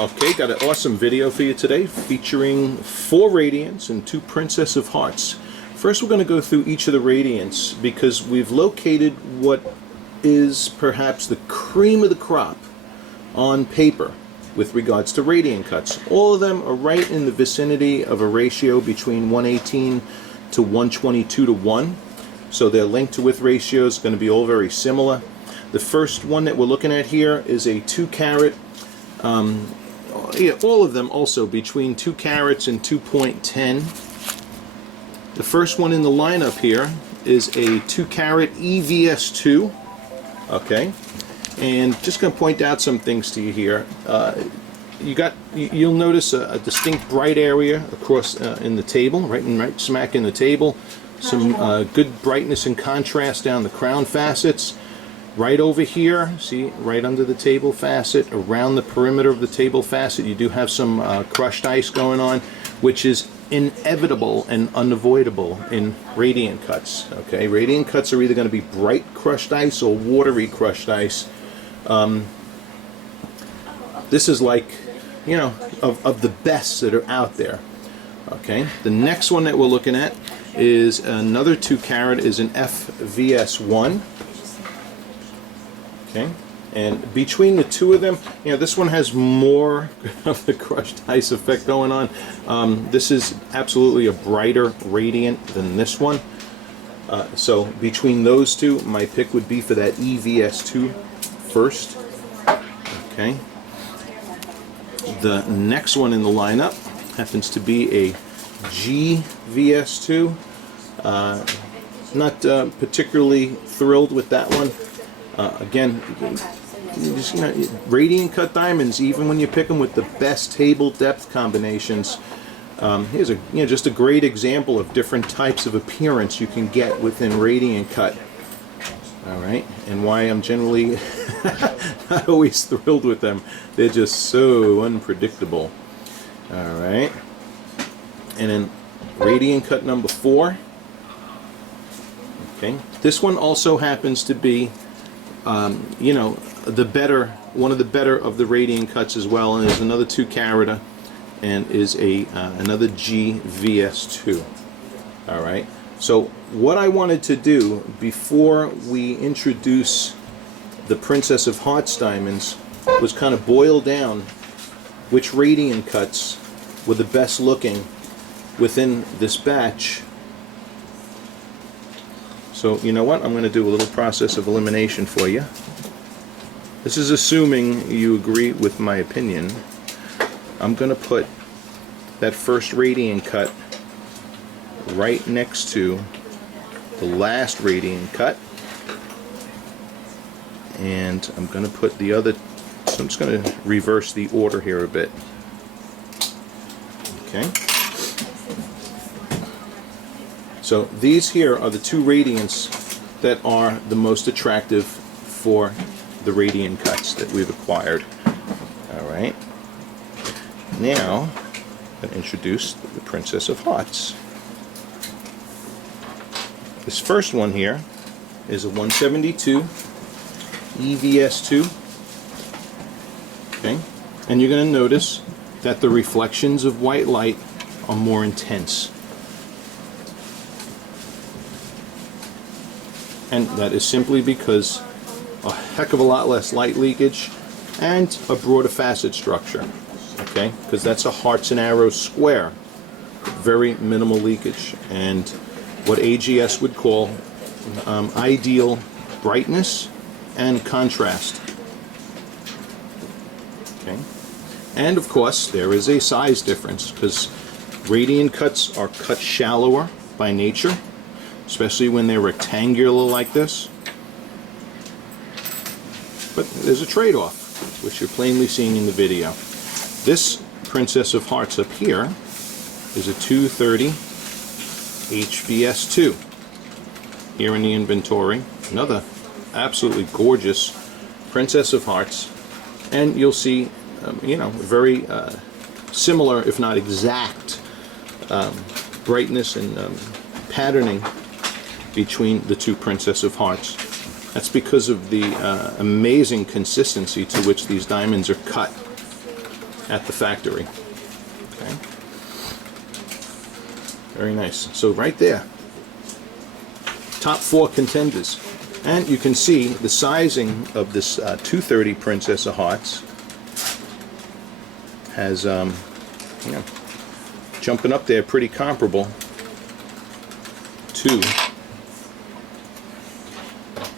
Okay, got an awesome video for you today featuring 4 radiants and 2 Princess of Hearts. First, we're going to go through each of the radiants because we've located what is perhaps the cream of the crop on paper with regards to radiant cuts. All of them are right in the vicinity of a ratio between 118 to 122 to 1. So their length to width ratio is going to be all very similar. The first one that we're looking at here is a 2 carat. All of them also between 2 carats and 2.10. The first one in the lineup here is a 2 carat EVS2. Okay, and just going to point out some things to you here. You'll notice a distinct bright area across in the table, right smack in the table. Some good brightness and contrast down the crown facets. Right over here, see, right under the table facet, around the perimeter of the table facet, you do have some crushed ice going on, which is inevitable and unavoidable in radiant cuts. Okay, radiant cuts are either going to be bright crushed ice or watery crushed ice. This is like, you know, of the best that are out there. Okay, the next one that we're looking at is another 2 carat, is an FVS1. Okay, and between the two of them, you know, this one has more of the crushed ice effect going on. This is absolutely a brighter radiant than this one. So between those two, my pick would be for that EVS2 first. Okay. The next one in the lineup happens to be a GVS2. Not particularly thrilled with that one. Again, just, you know, radiant cut diamonds, even when you pick them with the best table depth combinations, here's just a great example of different types of appearance you can get within radiant cut. All right, and why I'm generally not always thrilled with them. They're just so unpredictable. All right, and then radiant cut number 4. Okay, this one also happens to be you know, one of the better of the radiant cuts as well, and is another 2 carat and is another GVS2. All right, so what I wanted to do before we introduce the Princess of Hearts diamonds was kind of boil down which radiant cuts were the best looking within this batch. So you know what, I'm going to do a little process of elimination for you. This is assuming you agree with my opinion. I'm going to put that first radiant cut right next to the last radiant cut, and I'm going to put the other, so I'm just going to reverse the order here a bit. Okay. So these here are the 2 radiants that are the most attractive for the radiant cuts that we've acquired. All right. Now, I'm going to introduce the Princess of Hearts. This first one here is a 172 EVS2. Okay. And you're going to notice that the reflections of white light are more intense. And that is simply because a heck of a lot less light leakage and a broader facet structure. Okay, because that's a hearts and arrows square, very minimal leakage, and what AGS would call ideal brightness and contrast. Okay, and of course there is a size difference because radiant cuts are cut shallower by nature, especially when they're rectangular like this. But there's a trade-off, which you're plainly seeing in the video. This Princess of Hearts up here is a 230 HVS2 here in the inventory. Another absolutely gorgeous Princess of Hearts, and you'll see, you know, very similar, if not exact, brightness and patterning between the 2 Princess of Hearts. That's because of the amazing consistency to which these diamonds are cut. at the factory. Okay. Very nice. So right there, top 4 contenders. And you can see the sizing of this 230 Princess of Hearts has, you know, jumping up there pretty comparable to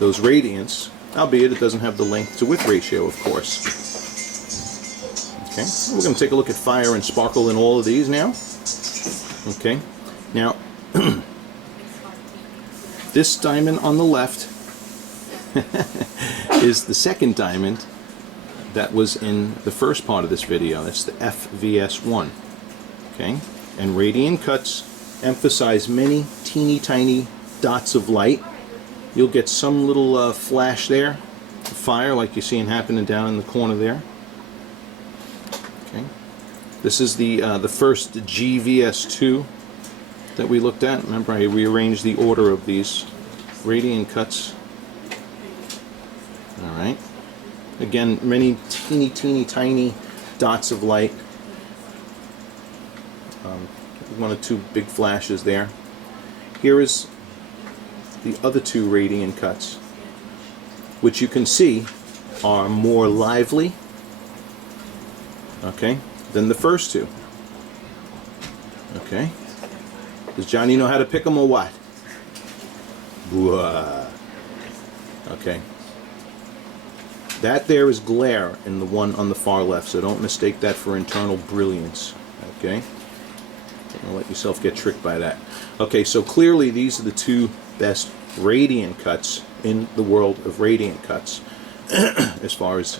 those Radiants, albeit it doesn't have the length to width ratio, of course. Okay, we're going to take a look at fire and sparkle in all of these now. Okay, now this diamond on the left is the second diamond that was in the first part of this video. That's the FVS1. Okay, and radiant cuts emphasize many teeny tiny dots of light. You'll get some little flash there, fire like you're seeing happening down in the corner there. Okay, this is the first GVS2 that we looked at. Remember, I rearranged the order of these radiant cuts. All right. Again, many teeny tiny dots of light. One or two big flashes there. Here is the other 2 radiant cuts, which you can see are more lively, okay, than the first 2. Okay. Does Johnny know how to pick them or what? Whoa. Okay. That there is glare in the one on the far left, so don't mistake that for internal brilliance. Okay? Don't let yourself get tricked by that. Okay, so clearly these are the 2 best radiant cuts in the world of radiant cuts as far as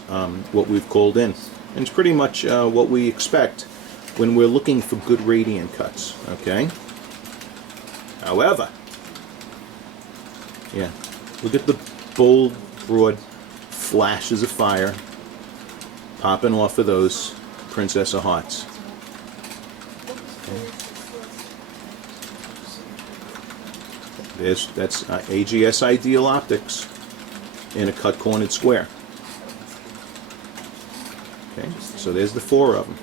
what we've called in. And it's pretty much what we expect when we're looking for good radiant cuts. Okay? However, yeah, look at the bold, broad flashes of fire popping off of those Princess of Hearts. Okay. That's AGS Ideal Optics in a cut cornered square. Okay, so there's the 4 of them.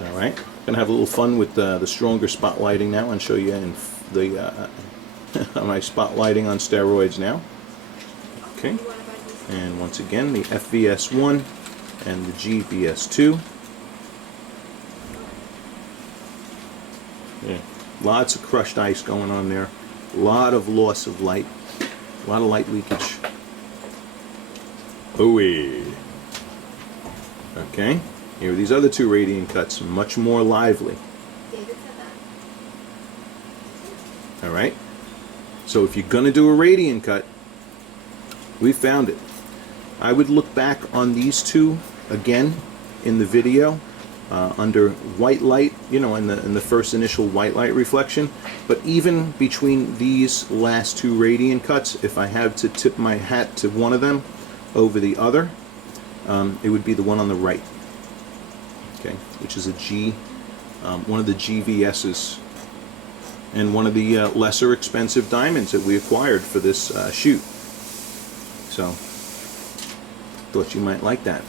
All right, gonna have a little fun with the stronger spotlighting now, and show you in the my spotlighting on steroids now. Okay, and once again the FVS1 and the GVS2. Yeah, lots of crushed ice going on there. A lot of loss of light. A lot of light leakage. Ooh-wee. Okay. Here are these other 2 radiant cuts, much more lively. Alright. So if you're going to do a radiant cut, we found it. I would look back on these 2 again in the video. Under white light, you know, in the first initial white light reflection. But even between these last 2 radiant cuts, if I had to tip my hat to one of them over the other, it would be the one on the right. Okay, which is a one of the GVS's, and one of the lesser expensive diamonds that we acquired for this shoot. So, thought you might like that.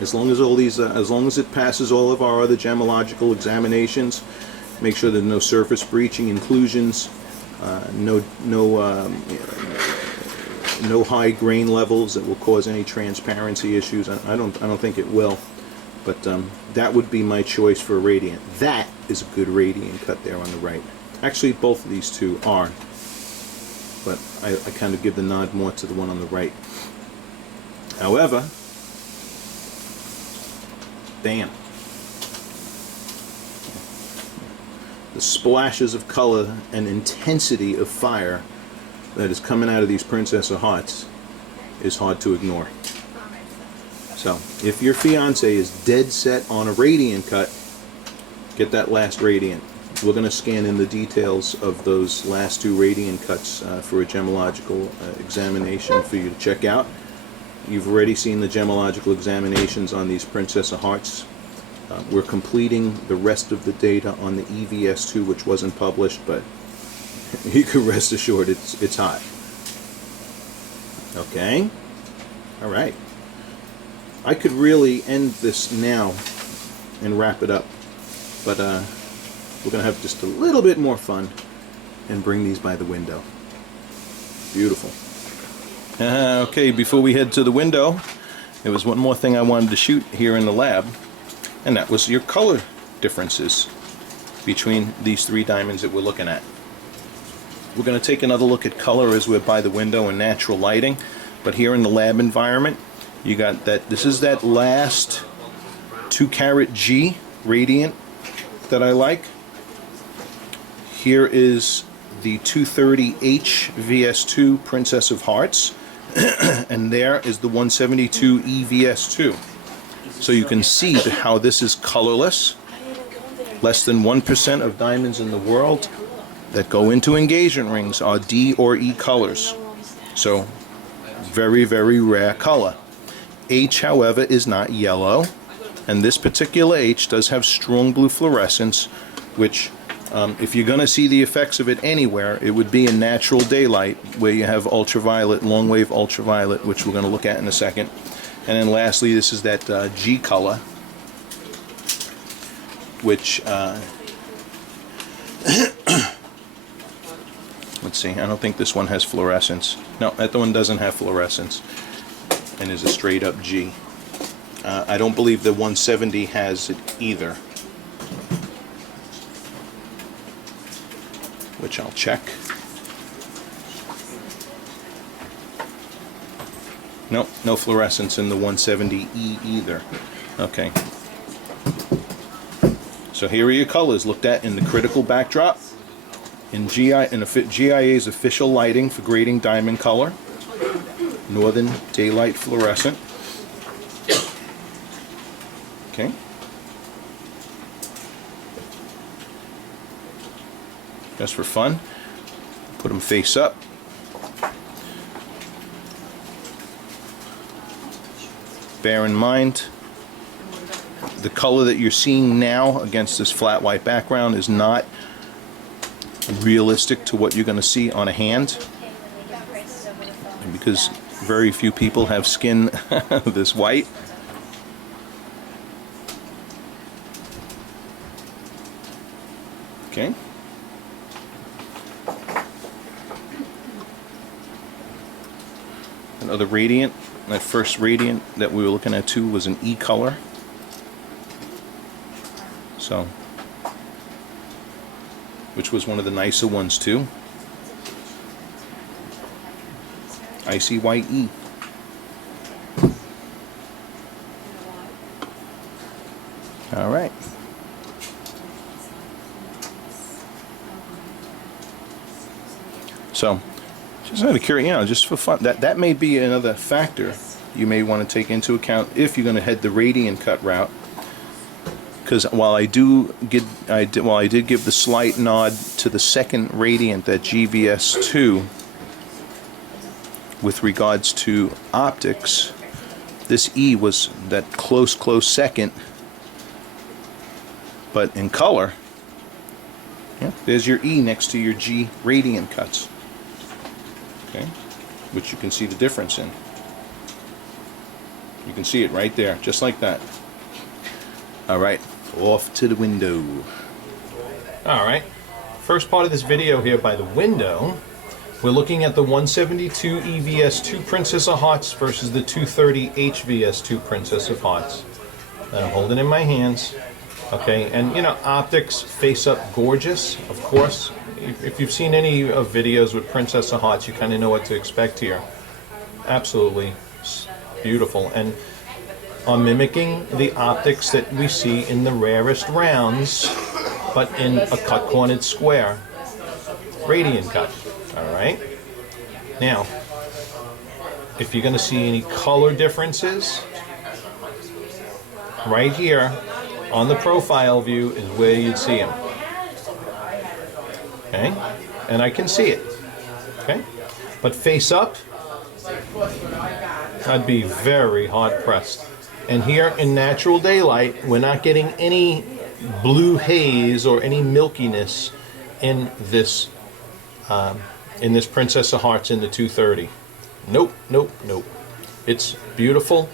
As long as all these, as long as it passes all of our other gemological examinations, make sure there's no surface breaching inclusions, no high grain levels that will cause any transparency issues. I don't think it will, but that would be my choice for a radiant. That is a good radiant cut there on the right. Actually, both of these 2 are, but I kind of give the nod more to the one on the right. However, bam. The splashes of color and intensity of fire that is coming out of these Princess of Hearts is hard to ignore. So, if your fiance is dead set on a radiant cut, get that last radiant. We're going to scan in the details of those last 2 radiant cuts for a gemological examination for you to check out. You've already seen the gemological examinations on these Princess of Hearts. We're completing the rest of the data on the EVS2, which wasn't published, but you can rest assured it's hot. Okay. All right. I could really end this now and wrap it up, but we're going to have just a little bit more fun and bring these by the window. Beautiful. Okay, before we head to the window, there was one more thing I wanted to shoot here in the lab, and that was your color differences between these three diamonds that we're looking at. We're going to take another look at color as we're by the window in natural lighting, but here in the lab environment, you got that. This is that last 2-carat G radiant that I like. Here is the 230H VS2 Princess of Hearts, and there is the 172 EVS2. So you can see how this is colorless. Less than 1% of diamonds in the world that go into engagement rings are D or E colors. So very, very rare color. H, however, is not yellow, and this particular H does have strong blue fluorescence, which if you're going to see the effects of it anywhere, it would be in natural daylight, where you have ultraviolet, long wave ultraviolet, which we're going to look at in a second. And then lastly, this is that G color, which let's see, I don't think this one has fluorescence. No, that one doesn't have fluorescence and is a straight up G. I don't believe the 170 has it either, which I'll check. Nope, no fluorescence in the 170E either. Okay. So here are your colors looked at in the critical backdrop, in GIA's official lighting for grading diamond color, Northern Daylight Fluorescent. Okay. Just for fun, put them face up. Bear in mind, the color that you're seeing now against this flat white background is not realistic to what you're going to see on a hand, because very few people have skin this white. Okay. Another radiant. That first radiant that we were looking at too was an E color. So, which was one of the nicer ones too. Icy white E. All right. So, just out of curiosity, just for fun, that may be another factor you may want to take into account if you're going to head the radiant cut route. Because while I did give the slight nod to the second radiant, that GVS2, with regards to optics, this E was that close second. But in color, yeah, there's your E next to your G radiant cuts. Okay, which you can see the difference in. You can see it right there, just like that. All right, off to the window. All right, first part of this video here by the window, we're looking at the 172 EVS2 Princess of Hearts versus the 230 HVS2 Princess of Hearts. And I'm holding in my hands. Okay, and you know, optics face up gorgeous, of course. If you've seen any videos with Princess of Hearts, you kind of know what to expect here. Absolutely beautiful, and are mimicking the optics that we see in the rarest rounds, but in a cut-cornered square radiant cut. All right. Now, if you're going to see any color differences, right here on the profile view is where you'd see them. Okay, and I can see it. Okay, but face up, I'd be very hard pressed. And here in natural daylight, we're not getting any blue haze or any milkiness in this Princess of Hearts in the 230. Nope, nope, nope. It's beautiful,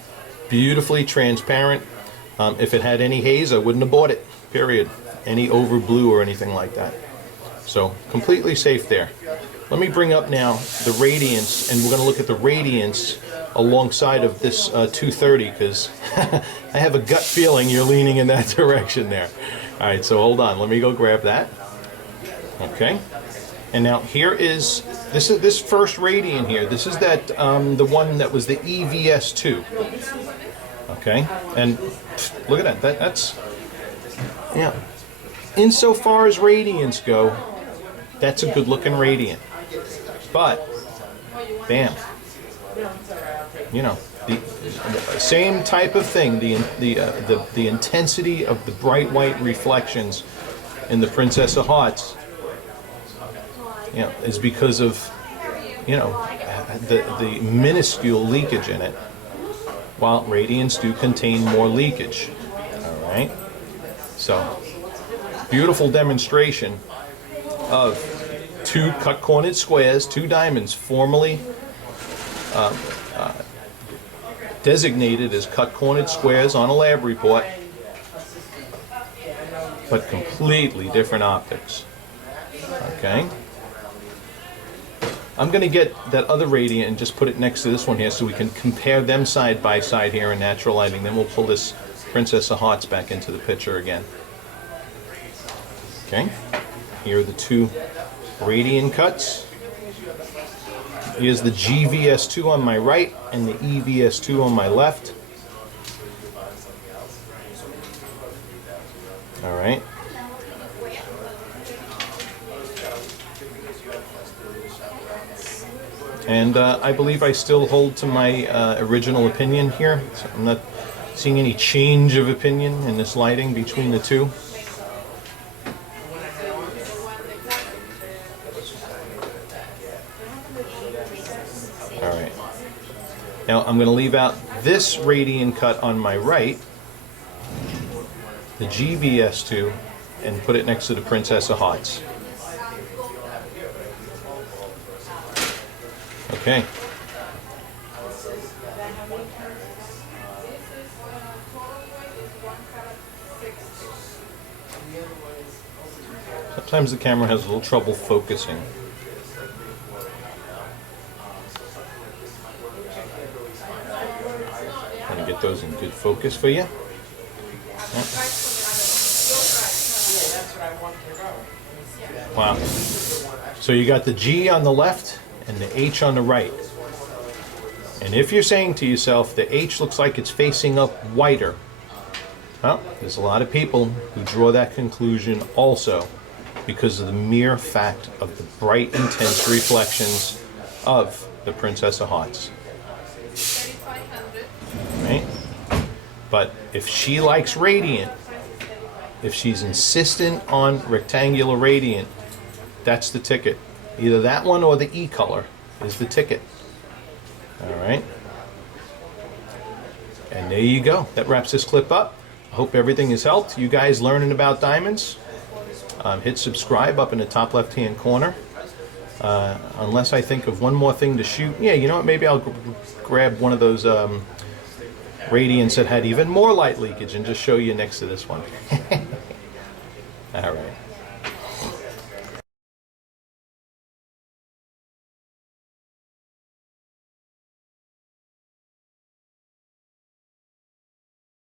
beautifully transparent. If it had any haze, I wouldn't have bought it, period. Any over blue or anything like that. So completely safe there. Let me bring up now the radiance, and we're going to look at the radiance alongside of this 230, because I have a gut feeling you're leaning in that direction there. All right, so hold on. Let me go grab that. Okay. And now here is this first radiant here. This is that the one that was the EVS2. Okay, and look at that. That's, yeah. Insofar as radiants go, that's a good-looking radiant. But, bam, you know, the same type of thing. The intensity of the bright white reflections in the Princess of Hearts, you know, is because of, you know, the minuscule leakage in it, while radiants do contain more leakage. All right, so beautiful demonstration of two cut-cornered squares, two diamonds formerly designated as cut-cornered squares on a lab report, but completely different optics. Okay. I'm going to get that other radiant and just put it next to this one here so we can compare them side by side here in natural lighting. Then we'll pull this Princess of Hearts back into the picture again. Okay, here are the two radiant cuts. Here's the GVS2 on my right and the EVS2 on my left. All right. And I believe I still hold to my original opinion here. So I'm not seeing any change of opinion in this lighting between the two. All right. Now I'm going to leave out this radiant cut on my right, the GVS2, and put it next to the Princess of Hearts. Okay. Sometimes the camera has a little trouble focusing. Trying to get those in good focus for you. Yep. Wow. So you got the G on the left and the H on the right. And if you're saying to yourself, the H looks like it's facing up whiter, well, there's a lot of people who draw that conclusion also because of the mere fact of the bright, intense reflections of the Princess of Hearts. Right? But if she likes radiant, if she's insistent on rectangular radiant, that's the ticket. Either that one or the E color is the ticket. All right. And there you go. That wraps this clip up. I hope everything has helped. You guys learning about diamonds. Hit subscribe up in the top left-hand corner. Unless I think of one more thing to shoot. Yeah, you know what? Maybe I'll grab one of those radiants that had even more light leakage and just show you next to this one.